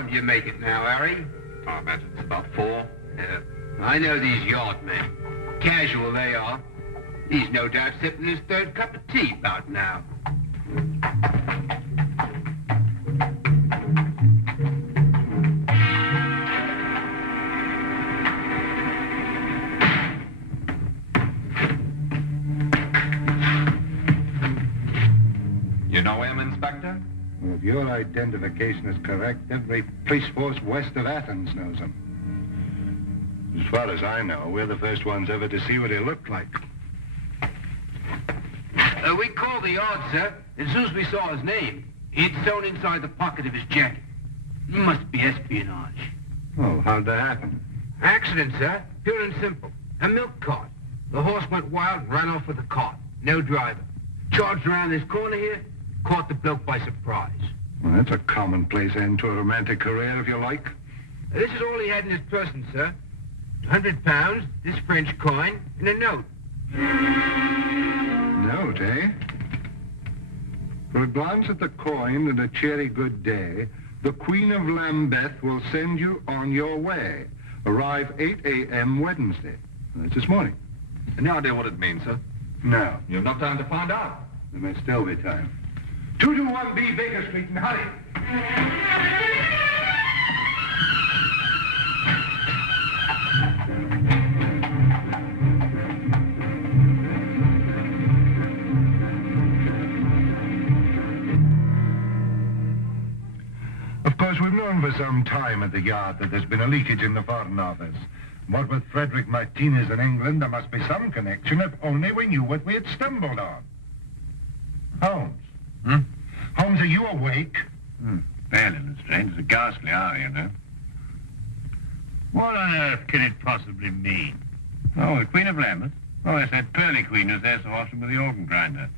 time do you make it now, Harry? I imagine it's about 4. Yeah. I know these yard men. Casual they are. He's no doubt sipping his 3rd cup of tea about now. You know him, Inspector? Well, if your identification is correct, every police force west of Athens knows him. As far as I know, we're the first ones ever to see what he looked like. We called the yard, sir. As soon as we saw his name, he'd sewn inside the pocket of his jacket. It must be espionage. Oh, how'd that happen? Accident, sir. Pure and simple. A milk cart. The horse went wild and ran off with the cart. No driver. Charged around this corner here, caught the bloke by surprise. Well, that's a commonplace end to a romantic career, if you like. This is all he had in his person, sir. £100, this French coin, and a note. Note, eh? For a glance at the coin and a cheery good day, the Queen of Lambeth will send you on your way. Arrive 8 a.m. Wednesday. That's this morning. Any idea what it means, sir? No. You've not time to find out. There may still be time. 221B Baker Street, and hurry. Of course, we've known for some time at the yard that there's been a leakage in the Foreign Office. What with Frederick Martinez in England, there must be some connection, if only we knew what we had stumbled on. Holmes. Holmes, are you awake? Barely, Lestrade. It's a ghastly hour, you know. What on earth can it possibly mean? Oh, the Queen of Lambeth? Oh, it's that pearly queen who's there so often with the organ grinder.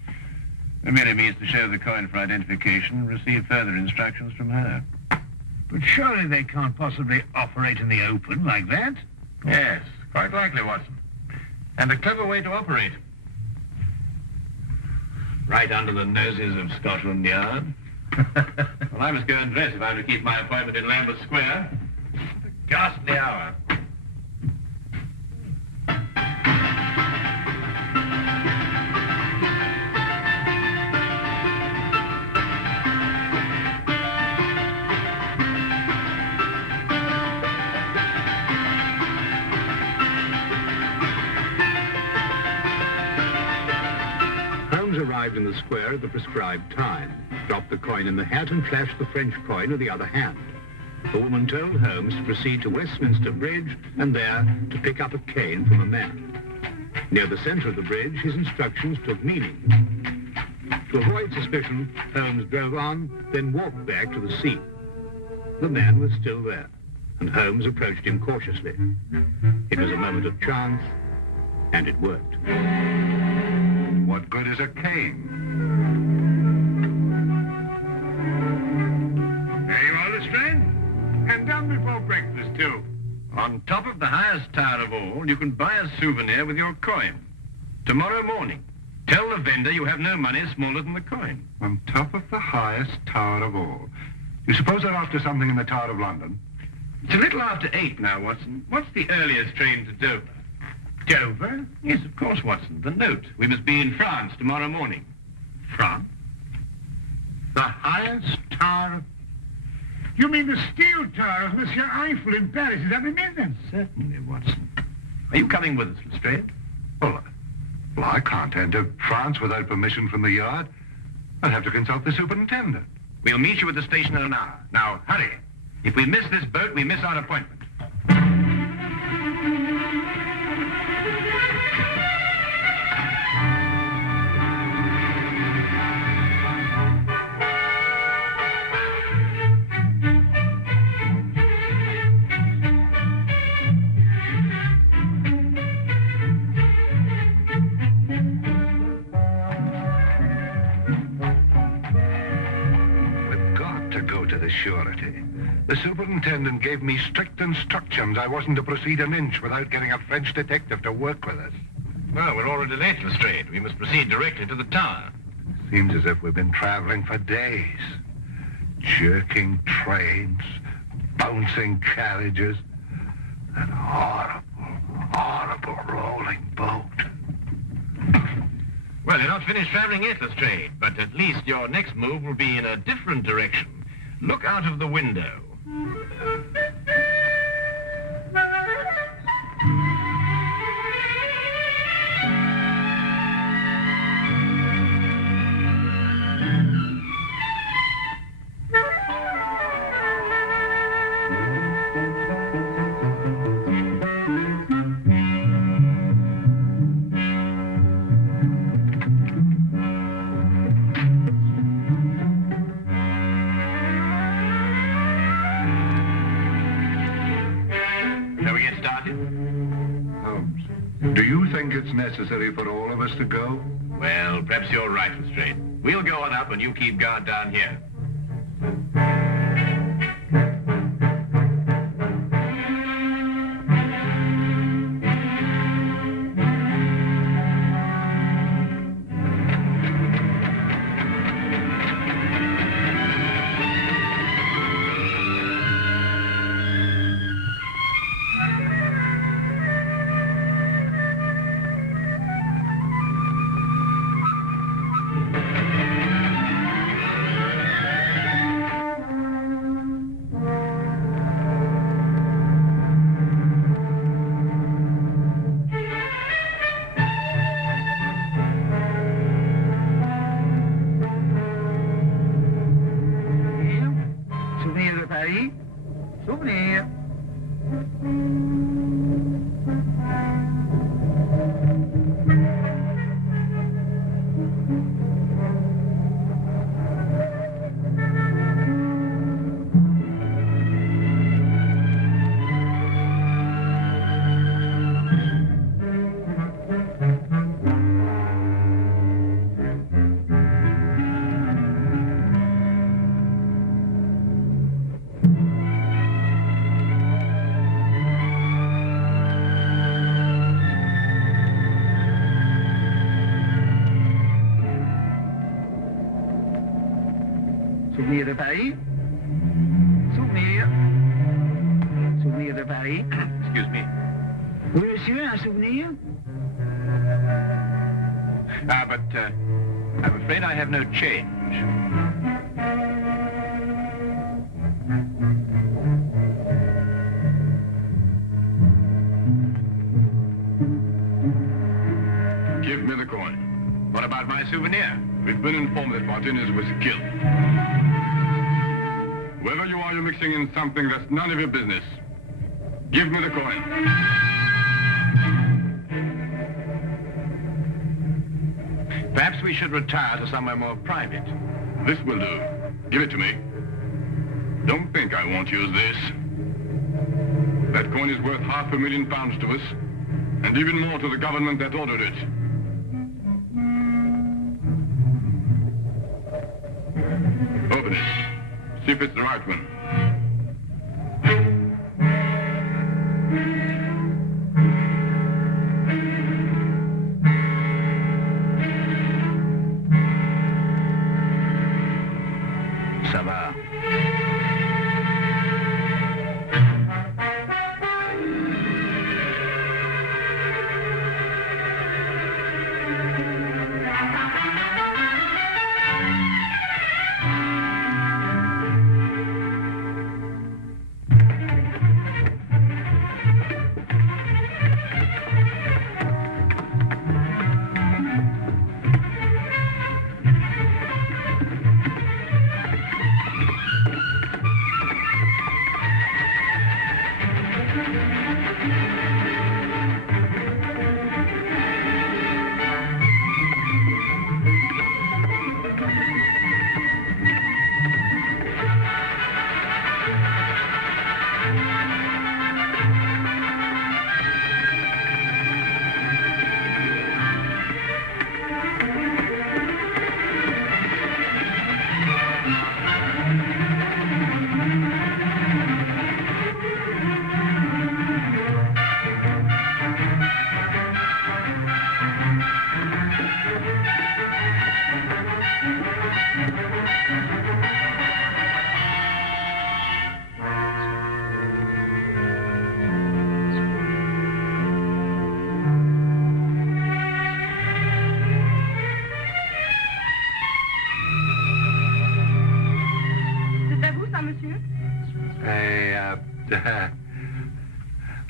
It merely means to show the coin for identification and receive further instructions from her. But surely they can't possibly operate in the open like that? Yes, quite likely, Watson. And a clever way to operate. Right under the noses of Scotland Yard. Well, I must go and dress if I'm to keep my appointment in Lambeth Square. It's a ghastly hour. Arrived in the square at the prescribed time, dropped the coin in the hat and flashed the French coin with the other hand. The woman told Holmes to proceed to Westminster Bridge and there to pick up a cane from a man. Near the center of the bridge, his instructions took meaning. To avoid suspicion, Holmes drove on, then walked back to the scene. The man was still there, and Holmes approached him cautiously. It was a moment of chance, and it worked. What good is a cane? There you are, Lestrade. And done before breakfast, too. On top of the highest tower of all, you can buy a souvenir with your coin. Tomorrow morning. Tell the vendor you have no money smaller than the coin. On top of the highest tower of all. You suppose they're after something in the Tower of London? It's a little after 8 now, Watson. What's the earliest train to Dover? Dover? Yes, of course, Watson. The note. We must be in France tomorrow morning. France? The highest tower of... You mean the steel tower of Monsieur Eiffel in Paris? Is that what you mean, then? Certainly, Watson. Are you coming with us, Lestrade? Well, I can't enter France without permission from the yard. I'll have to consult the superintendent. We'll meet you at the station in an hour. Now, hurry. If we miss this boat, we miss our appointment. Surety. The superintendent gave me strict instructions I wasn't to proceed an inch without getting a French detective to work with us. Well, we're already late, Lestrade. We must proceed directly to the tower. Seems as if we've been traveling for days. Jerking trains, bouncing carriages, that horrible rolling boat. Well, you're not finished traveling yet, Lestrade, but at least your next move will be in a different direction. Look out of the window. Do you think it's necessary for all of us to go? Well, perhaps you're right, Lestrade. We'll go on up and you keep guard down here. Souvenir de Paris. Souvenir. Souvenir de Paris. Excuse me. Oui, monsieur, un souvenir? But I'm afraid I have no change. Give me the coin. What about my souvenir? We've been informed that Martinez was killed. Whoever you are, you're mixing in something that's none of your business. Give me the coin. Perhaps we should retire to somewhere more private. This will do. Give it to me. Don't think I won't use this. That coin is worth £500,000 to us, and even more to the government that ordered it. Open it. See if it's the right one. Ça va.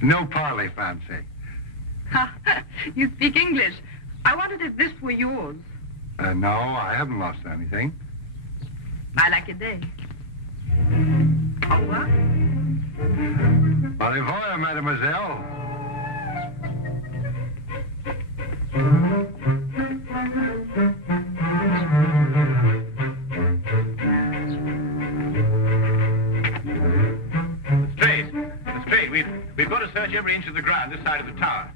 No parley, fancy. Ha, you speak English. I wondered if this were yours. No, I haven't lost anything. I like a day. Au revoir. Au revoir, mademoiselle. Lestrade, we've got to search every inch of the ground this side of the tower.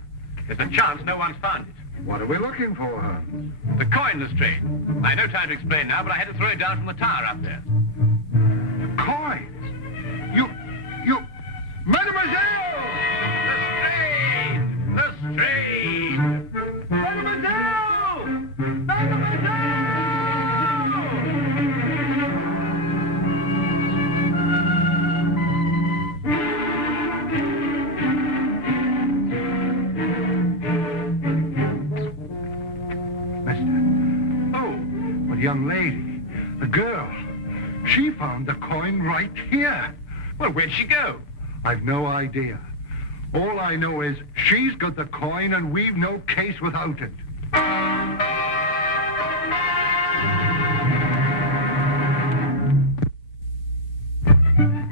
There's a chance no one's found it. What are we looking for, huh? The coin, Lestrade. I have no time to explain now, but I had to throw it down from the tower up there. Coin? You... Mademoiselle! Lestrade! Mademoiselle! Mademoiselle! A young lady, a girl. She found the coin right here. Well, where'd she go? I've no idea. All I know is she's got the coin and we've no case without it.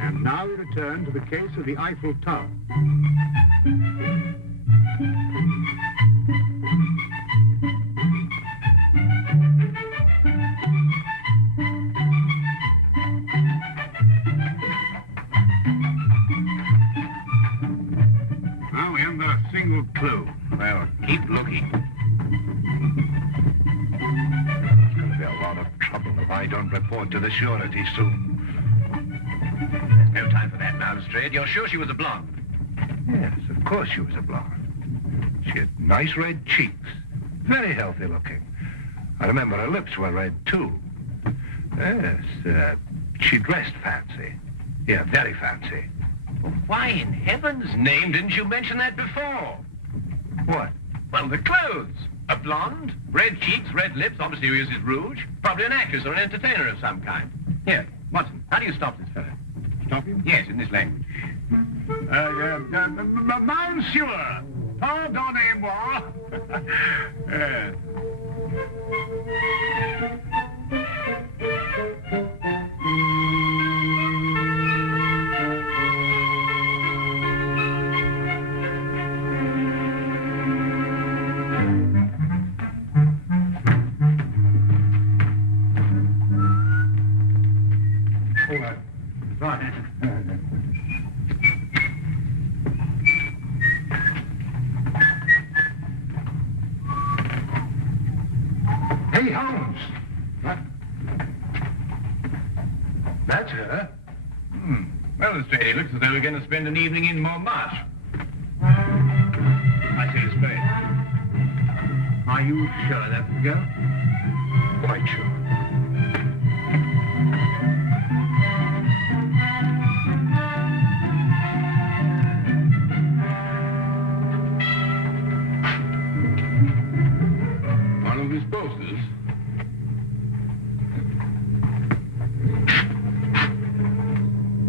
And now we return to the case of the Eiffel Tower. Single clue. Well, keep looking. It's going to be a lot of trouble if I don't report to the surety soon. There's no time for that now, Lestrade. You're sure she was a blonde? Yes, of course she was a blonde. She had nice red cheeks. Very healthy looking. I remember her lips were red, too. Yes, she dressed fancy. Yeah, very fancy. Well, why in heaven's name didn't you mention that before? What? Well, the clothes. A blonde, red cheeks, red lips, obviously who uses rouge. Probably an actress or an entertainer of some kind. Here, Watson, how do you stop this fellow? Stop him? Yes, in this language. Monsieur, pardonnez-moi. Hey, Holmes! What? That's her. Well, Lestrade, it looks as though we're going to spend an evening in Montmartre. I say, Lestrade. Are you sure that's the girl? Quite sure. One of his posters.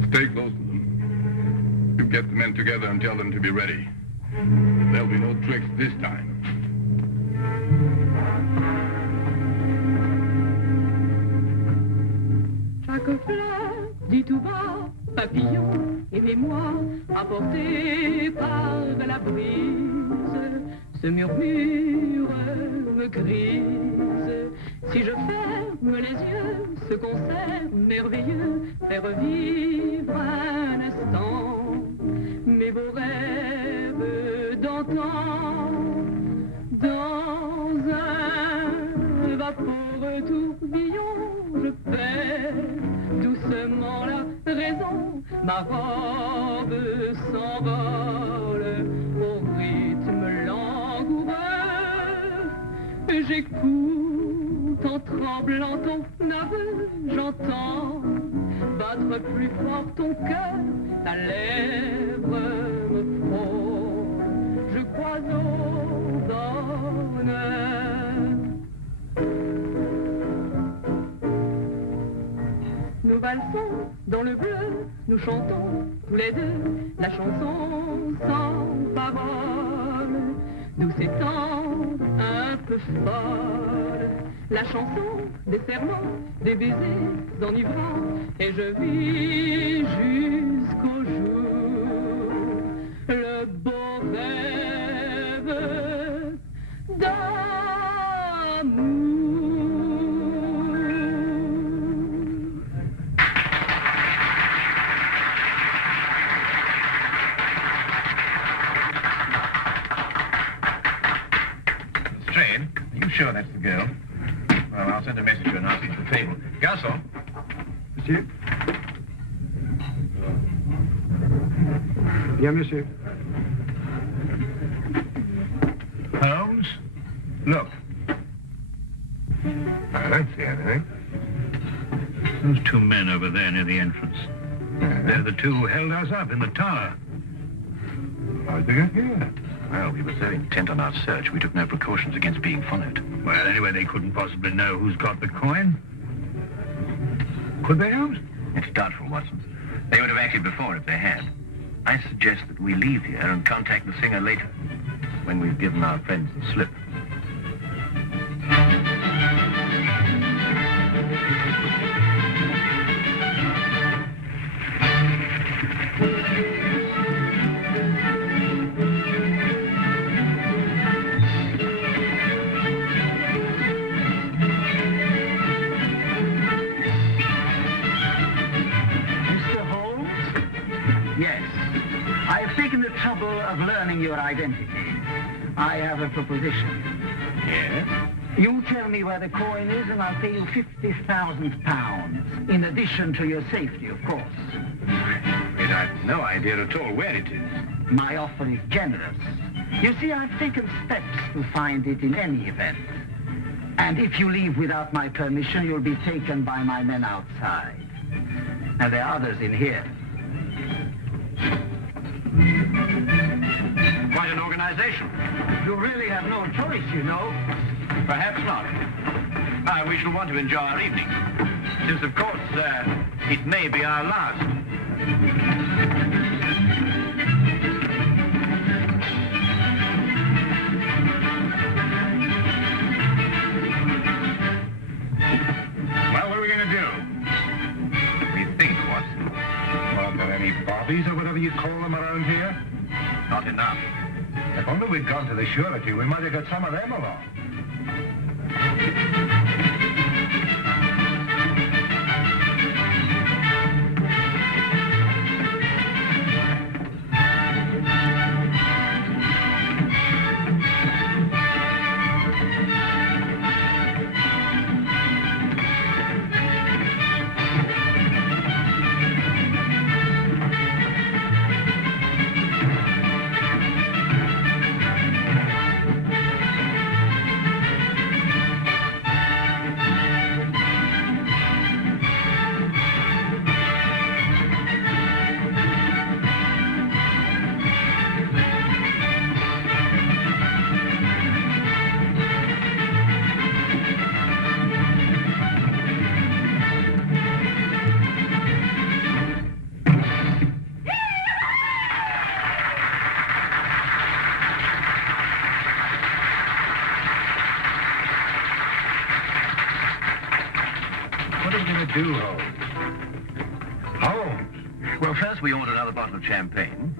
Stay close to them. You get the men together and tell them to be ready. There'll be no tricks this time. Chaque fleur dit tout bas, papillon, aimez-moi, apporté par la brise. Ce murmure me grise. Si je ferme les yeux, ce concert merveilleux fait revivre un instant mes beaux rêves d'antan. Dans un vapeur tourbillon, je perds doucement la raison. Ma robe s'envole au rythme langoureux. J'écoute en tremblant ton aveu, j'entends battre plus fort ton cœur, ta lèvre me frôle, je crois au bonheur. nous valsons dans le bleu, nous chantons tous les deux la chanson sans parole, douce et tendre, un peu folle, la chanson des serments, des baisers enivrants, et je vis jusqu'au jour le beau rêve d'amour. Lestrade, are you sure that's the girl? Well, I'll send a message to her and ask her to the table. Garçon. Monsieur. Bien, monsieur. Holmes, look. I don't see anything. Those two men over there near the entrance. They're the two who held us up in the tower. How'd they get here? Well, we were so intent on our search, we took no precautions against being followed. Well, anyway, they couldn't possibly know who's got the coin. Could they, Holmes? It's doubtful, Watson. They would have acted before if they had. I suggest that we leave here and contact the singer later, when we've given our friends the slip. Of learning your identity. I have a proposition. Yes? You tell me where the coin is and I'll pay you £50,000. In addition to your safety, of course. But I've no idea at all where it is. My offer is generous. You see, I've taken steps to find it in any event. And if you leave without my permission, you'll be taken by my men outside. And there are others in here. Quite an organization. You really have no choice, you know. Perhaps not. We shall want to enjoy our evening. Since, of course, it may be our last. Well, what are we going to do? We think, Watson. Well, are there any bobbies or whatever you call them around here? Not enough. If only we'd gone to the surety, we might have got some of them along. Do, Holmes? Holmes? Well, first we order another bottle of champagne.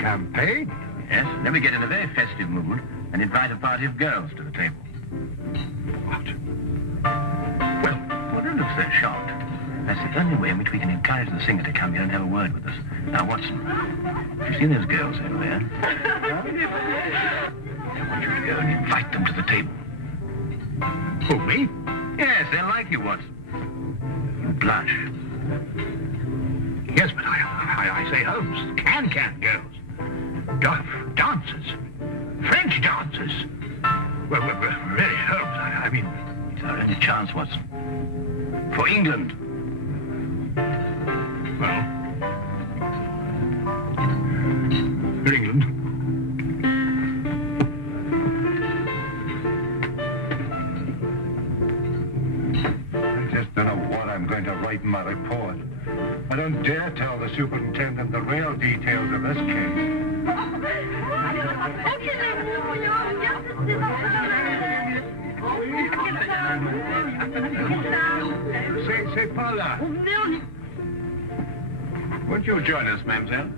Champagne? Yes, then we get in a very festive mood and invite a party of girls to the table. What? Well, don't look so shocked. That's the only way in which we can encourage the singer to come here and have a word with us. Now, Watson, you've seen those girls over there? I want you to go and invite them to the table. Who, me? Yes, they'll like you, Watson. You blush. Yes, but I say, Holmes, can girls. Dancers. French dancers. Well, really, Holmes, I mean... It's our only chance, Watson. For England. Well... For England. I just don't know what I'm going to write my report. I don't dare tell the superintendent the real details of this case. C'est pas là. Won't you join us, mademoiselle?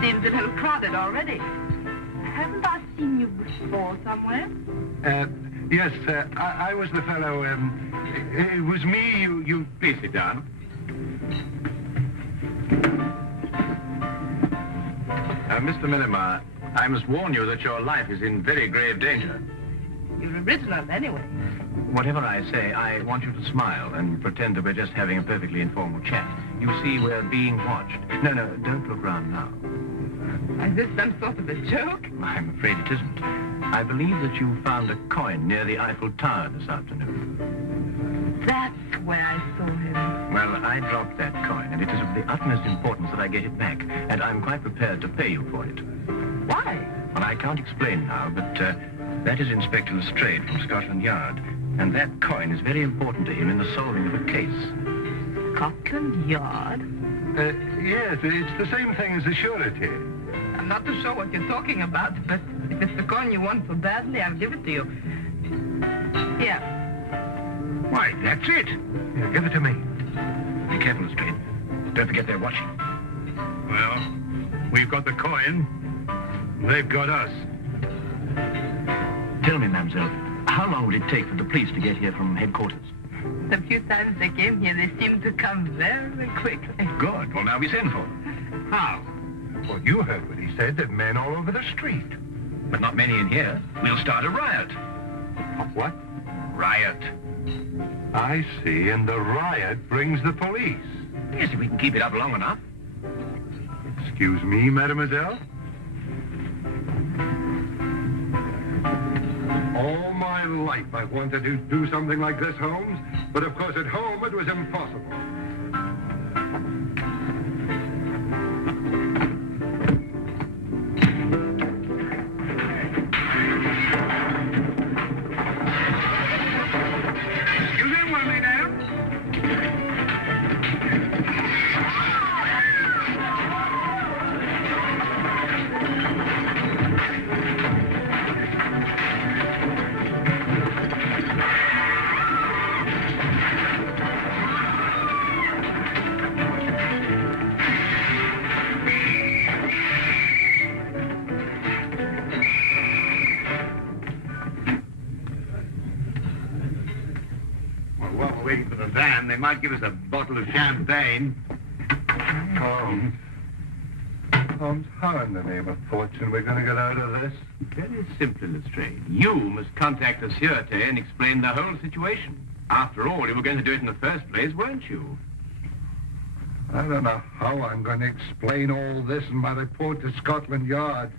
Seems a little crowded already. Haven't I seen you before somewhere? Yes, I was the fellow, it was me you... Please sit down. Mr. Minimar, I must warn you that your life is in very grave danger. You're original anyway. Whatever I say, I want you to smile and pretend that we're just having a perfectly informal chat. You see, we're being watched. No, don't look round now. Is this some sort of a joke? I'm afraid it isn't. I believe that you found a coin near the Eiffel Tower this afternoon. That's where I saw him. Well, I dropped that coin, and it is of the utmost importance that I get it back, and I'm quite prepared to pay you for it. Why? Well, I can't explain now, but that is Inspector Lestrade from Scotland Yard, and that coin is very important to him in the solving of a case. Scotland Yard? Yes, it's the same thing as a surety. I'm not too sure what you're talking about, but if it's the coin you want so badly, I'll give it to you. Here. Why, that's it. Here, give it to me. Be careful, Lestrade. Don't forget they're watching. Well, we've got the coin. They've got us. Tell me, mademoiselle, how long will it take for the police to get here from headquarters? The few times they came here, they seemed to come very quickly. Good. Well, now we send for them. How? Well, you heard what he said. There's men all over the street. But not many in here. We'll start a riot. What? Riot. I see, and the riot brings the police. Yes, if we can keep it up long enough. Excuse me, mademoiselle? All my life I've wanted to do something like this, Holmes, but of course at home it was impossible. They might give us a bottle of champagne. Holmes, how in the name of fortune we're going to get out of this? Very simply, Lestrade. You must contact the Sûreté and explain the whole situation. After all, you were going to do it in the first place, weren't you? I don't know how I'm going to explain all this in my report to Scotland Yard.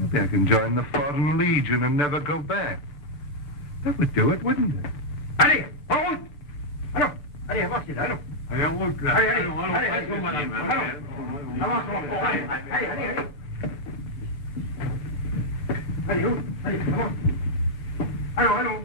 Maybe I can join the Foreign Legion and never go back. That would do it, wouldn't it? Allez, on route! Allons, allez, avance, allons. Allez, en route, là. Allez, allons, madame. Allons, avance, allez, allez. Allez, où? Allez, avance. Allons.